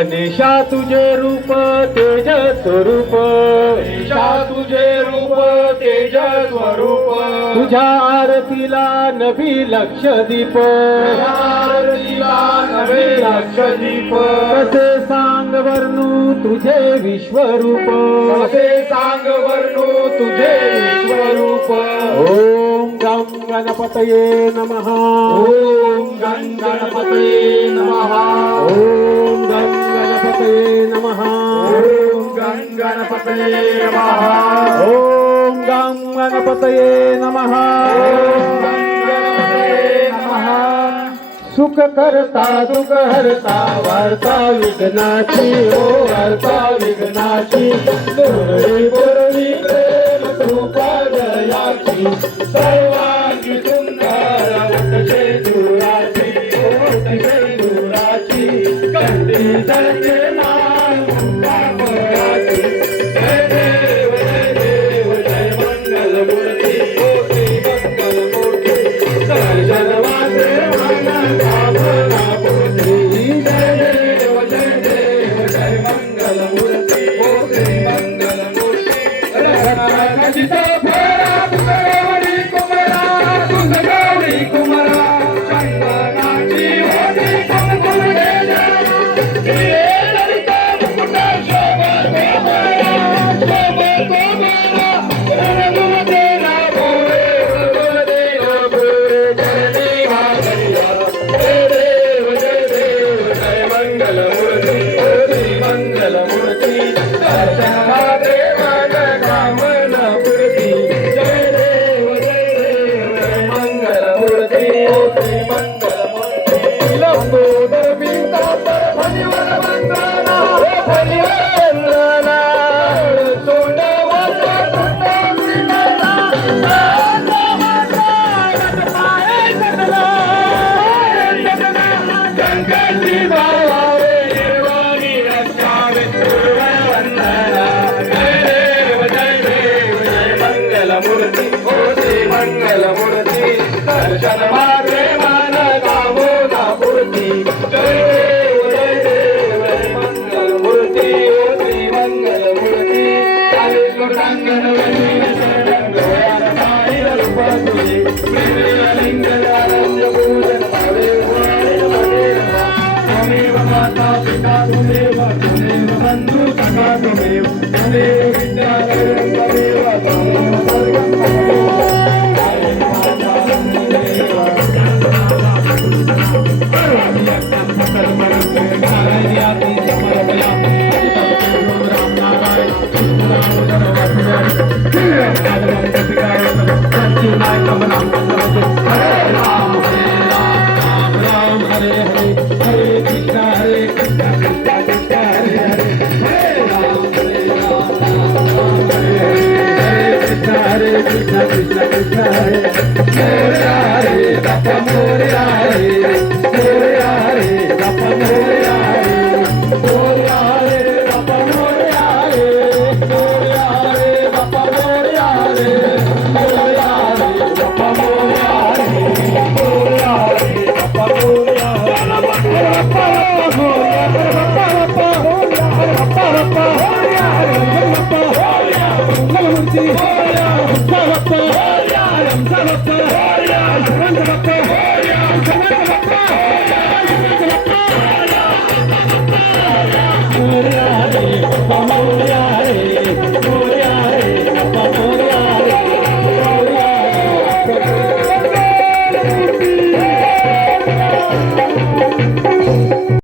गणेशा तुझे रूप तेज स्वरूप, गणेशा तुझे रूप तेज स्वरूप, तुझ्या आरतीला नभी लक्ष दीप, आरतीला नवे लक्षदीप, कसे सांग वर्णू तुझे विश्वरूप, कसे सांग वर्णू तुझे विश्वरूप. ओम गं गणपतये नमः. ओम गं गणपतये नमः. ओम गं गणपतये नमः. ओम गं गणपतये नमः. ओम गं गणपतये नमः. ओम गं गणपतये नमः. सुख करता दुःख हरता वार्ता विघ्नाची, ओ वार्ता विघ्नाची, दुर्वी पूर्वी प्रेम कृपा दयाची, सर्वांगी सुंदर मोठे दुराची, मोठे दुराची, कंठी धरते मान मुक्ता पराची. जय देव जय देव जय मंगल मूर्ती, कोटी मंगल मूर्ती, दर्शन वाचे मन कामना पूर्ती. जय देव जय मंगल मूर्ती, कोटी मंगल मूर्ती, रघुनाथ फेरा गौरी कुमरा, तुझ गौरी कुमरा, चंदनाची होती कुमकुम डेजा, हिरे ललिता मुकुट शोभतो मारा, शोभतो मारा, रणधुर तेरा भोरे, रणधुर तेरा भोरे. जय देवा गैया, जय देव जय मंगल मूर्ती, होती मंगल मूर्ती, दर्शन मात्रे मन कामना पूर्ती. जय देव जय मंगल मूर्ती, होती मंगल मूर्ती. लंबोदर बिंदातर फणीवर वंदना, हे फणीवर वंदना, सोंड वाचा सुंदर विनाला, गंगाची भावावे, निर्वाणी रक्षावे, वंदना. जय देव जय मंगल मूर्ती, होती मंगल मूर्ती, दर्शन मात्रे मन कामना पूर्ती. जय देव जय मंगल मूर्ती, होती मंगल मूर्ती, चाले लोटांगण वंदन शरण डोळ्यात पाहिलं रूप तुझे, प्रेम लिंग आरण्य पूजन भावे वाळे मध्ये रहा. त्वमेव माता पिता त्वमेव बंधू सखा त्वमेव, त्वमेव विद्याधरं त्वमेव त्वमेव सर्वं त्वमेव. हरे माता वंदे मातरम्.